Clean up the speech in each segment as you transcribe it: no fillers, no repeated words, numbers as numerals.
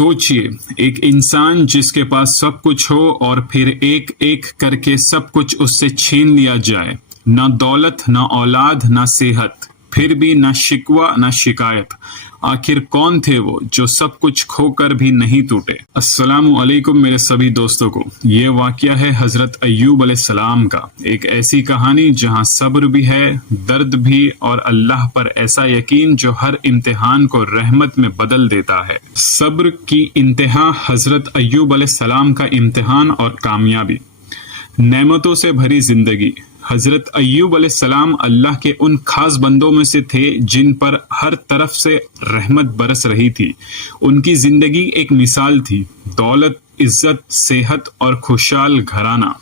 सोचिए, एक इंसान जिसके पास सब कुछ हो और फिर एक एक करके सब कुछ उससे छीन लिया जाए। ना दौलत, ना औलाद, ना सेहत, फिर भी ना शिकवा ना शिकायत। आखिर कौन थे वो जो सब कुछ खोकर भी नहीं टूटे। अस्सलामु अलैकुम मेरे सभी दोस्तों को। ये वाकया है हजरत अय्यूब अलैहिस्सलाम का। एक ऐसी कहानी जहां सब्र भी है, दर्द भी, और अल्लाह पर ऐसा यकीन जो हर इम्तिहान को रहमत में बदल देता है। सब्र की इंतहा हजरत अय्यूब अलैहिस्सलाम का इम्तिहान और कामयाबी। नेमतों से भरी जिंदगी। हजरत अय्यूब अलैहिस्सलाम अल्लाह के उन खास बंदों में से थे जिन पर हर तरफ से रहमत बरस रही थी। उनकी जिंदगी एक मिसाल थी। दौलत, इज्जत, सेहत और खुशहाल घराना।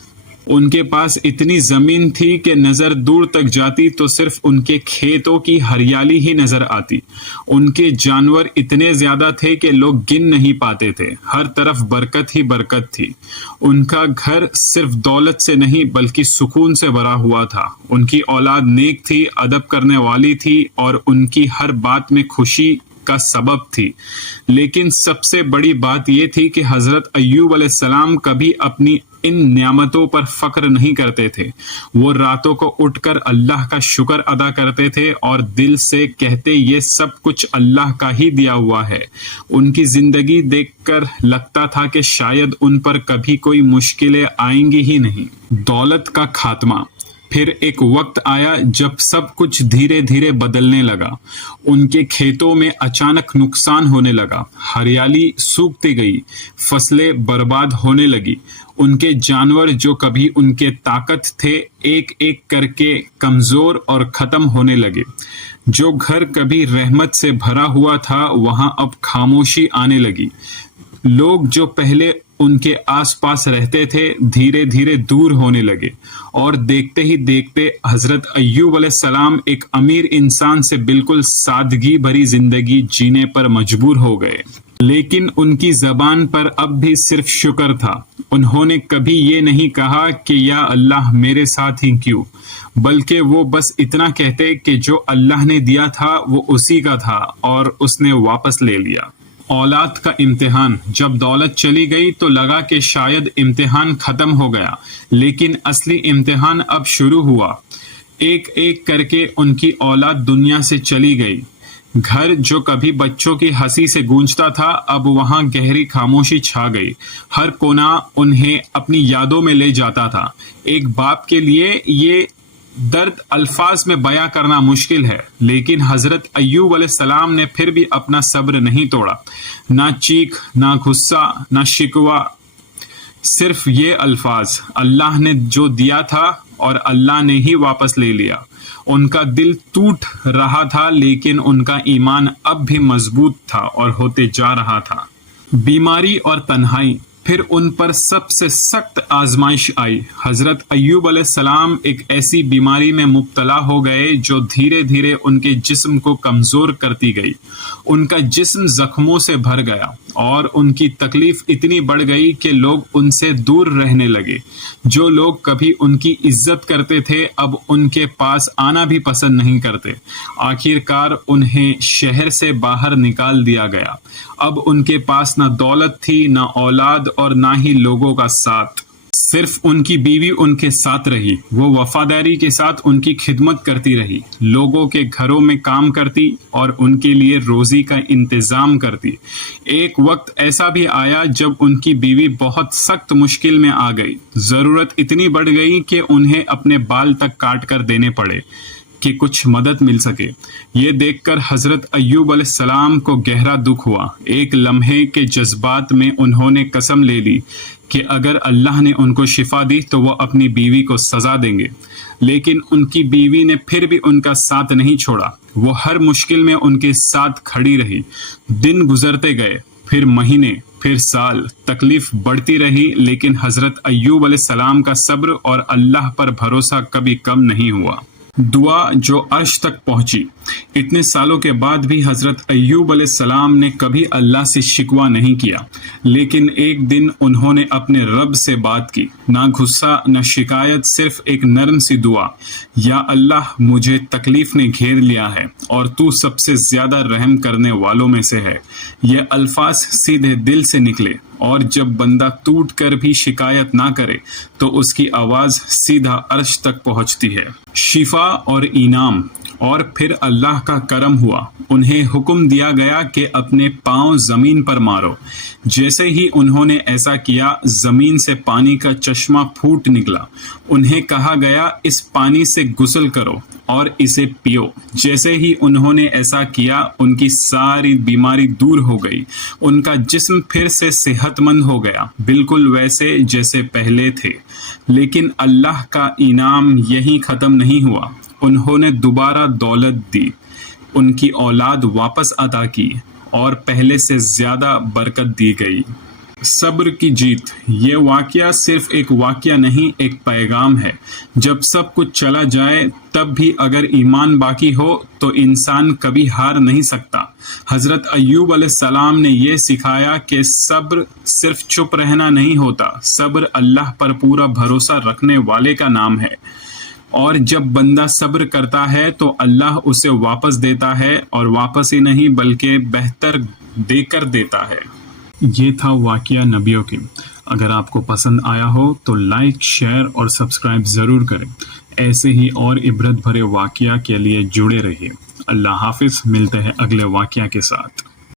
उनके पास इतनी जमीन थी कि नजर दूर तक जाती तो सिर्फ उनके खेतों की हरियाली ही नजर आती। उनके जानवर इतने ज्यादा थे कि लोग गिन नहीं पाते थे। हर तरफ बरकत ही बरकत थी। उनका घर सिर्फ दौलत से नहीं बल्कि सुकून से भरा हुआ था। उनकी औलाद नेक थी, अदब करने वाली थी और उनकी हर बात में खुशी का सबब थी। लेकिन सबसे बड़ी बात यह थी कि हजरत अय्यूब अलैहिस्सलाम कभी अपनी इन नियामतों पर फक्र नहीं करते थे। वो रातों को उठकर अल्लाह का शुक्र अदा करते थे और दिल से कहते ये सब कुछ अल्लाह का ही दिया हुआ है। उनकी जिंदगी देखकर लगता था कि शायद उन पर कभी कोई मुश्किलें आएंगी ही नहीं। दौलत का खात्मा। फिर एक वक्त आया जब सब कुछ धीरे धीरे बदलने लगा। उनके खेतों में अचानक नुकसान होने लगा। हरियाली सूखती गई, फसलें बर्बाद होने लगी। उनके जानवर जो कभी उनके ताकत थे, एक एक करके कमजोर और खत्म होने लगे। जो घर कभी रहमत से भरा हुआ था वहां अब खामोशी आने लगी। लोग जो पहले उनके आसपास रहते थे धीरे धीरे दूर होने लगे और देखते ही देखते हजरत अय्यूब अलैहिस्सलाम एक अमीर इंसान से बिल्कुल सादगी भरी जिंदगी जीने पर मजबूर हो गए। लेकिन उनकी जबान पर अब भी सिर्फ शुक्र था। उन्होंने कभी ये नहीं कहा कि या अल्लाह मेरे साथ ही क्यों, बल्कि वो बस इतना कहते कि जो अल्लाह ने दिया था वो उसी का था और उसने वापस ले लिया। औलाद का इम्तिहान। जब दौलत चली गई तो लगा कि शायद इम्तिहान खत्म हो गया, लेकिन असली इम्तिहान अब शुरू हुआ। एक एक करके उनकी औलाद दुनिया से चली गई। घर जो कभी बच्चों की हंसी से गूंजता था अब वहां गहरी खामोशी छा गई। हर कोना उन्हें अपनी यादों में ले जाता था। एक बाप के लिए ये दर्द अल्फाज में बयां करना मुश्किल है, लेकिन हजरत अय्यूब अलैहिस्सलाम ने फिर भी अपना सब्र नहीं तोड़ा। ना चीख, ना गुस्सा, ना शिकवा, सिर्फ ये अल्फाज, अल्लाह ने जो दिया था और अल्लाह ने ही वापस ले लिया। उनका दिल टूट रहा था लेकिन उनका ईमान अब भी मजबूत था और होते जा रहा था। बीमारी और तन्हाई। फिर उन पर सबसे सख्त आजमाइश आई। हजरत अय्यूब अलैहिस्सलाम एक ऐसी बीमारी में मुब्तला हो गए जो धीरे धीरे उनके जिस्म को कमजोर करती गई। उनका जिस्म जख्मों से भर गया और उनकी तकलीफ इतनी बढ़ गई कि लोग उनसे दूर रहने लगे। जो लोग कभी उनकी इज्जत करते थे अब उनके पास आना भी पसंद नहीं करते। आखिरकार उन्हें शहर से बाहर निकाल दिया गया। अब उनके पास ना दौलत थी, ना औलाद और ना ही लोगों का साथ। सिर्फ उनकी बीवी उनके साथ रही। वो वफादारी के साथ उनकी खिदमत करती रही, लोगों के घरों में काम करती और उनके लिए रोजी का इंतजाम करती। एक वक्त ऐसा भी आया जब उनकी बीवी बहुत सख्त मुश्किल में आ गई। जरूरत इतनी बढ़ गई कि उन्हें अपने बाल तक काट कर देने पड़े कि कुछ मदद मिल सके। ये देखकर हजरत अय्यूब अलैहिस्सलाम को गहरा दुख हुआ। एक लम्हे के जज्बात में उन्होंने कसम ले ली कि अगर अल्लाह ने उनको शिफा दी तो वो अपनी बीवी को सजा देंगे। लेकिन उनकी बीवी ने फिर भी उनका साथ नहीं छोड़ा। वो हर मुश्किल में उनके साथ खड़ी रही। दिन गुजरते गए, फिर महीने, फिर साल। तकलीफ बढ़ती रही लेकिन हजरत अय्यूब अलैहिस्सलाम का सब्र और अल्लाह पर भरोसा कभी कम नहीं हुआ। दुआ जो अर्श तक पहुंची। इतने सालों के बाद भी हजरत अय्यूब अलैहिस्सलाम ने कभी अल्लाह से शिकवा नहीं किया, लेकिन एक दिन उन्होंने अपने रब से बात की। ना गुस्सा न शिकायत, सिर्फ एक नरम सी दुआ, या अल्लाह मुझे तकलीफ ने घेर लिया है और तू सबसे ज्यादा रहम करने वालों में से है। ये अल्फाज सीधे दिल से निकले, और जब बंदा टूट कर भी शिकायत ना करे तो उसकी आवाज सीधा अर्श तक पहुंचती है। शिफा और इनाम। और फिर अल्लाह का करम हुआ, उन्हें हुक्म दिया गया कि अपने पांव जमीन पर मारो। जैसे ही उन्होंने ऐसा किया, जमीन से पानी का चश्मा फूट निकला। उन्हें कहा गया, इस पानी से गुस्ल करो और इसे पियो। जैसे ही उन्होंने ऐसा किया, उनकी सारी बीमारी दूर हो गई। उनका जिस्म फिर से सेहतमंद हो गया, बिल्कुल वैसे जैसे पहले थे। लेकिन अल्लाह का इनाम यहीं खत्म नहीं हुआ। उन्होंने दोबारा दौलत दी, उनकी औलाद वापस अता की और पहले से ज्यादा बरकत दी गई। सब्र की जीत। ये वाकया सिर्फ एक वाकया नहीं, एक पैगाम है। जब सब कुछ चला जाए तब भी अगर ईमान बाकी हो तो इंसान कभी हार नहीं सकता। हजरत अय्यूब अलैहिस्सलाम ने यह सिखाया कि सब्र सिर्फ चुप रहना नहीं होता, सब्र अल्लाह पर पूरा भरोसा रखने वाले का नाम है। और जब बंदा सब्र करता है तो अल्लाह उसे वापस देता है, और वापस ही नहीं बल्कि बेहतर देकर देता है। ये था वाकया नबियों की। अगर आपको पसंद आया हो तो लाइक, शेयर और सब्सक्राइब ज़रूर करें। ऐसे ही और इबरत भरे वाकया के लिए जुड़े रहिए। अल्लाह हाफिज। मिलते हैं अगले वाकया के साथ।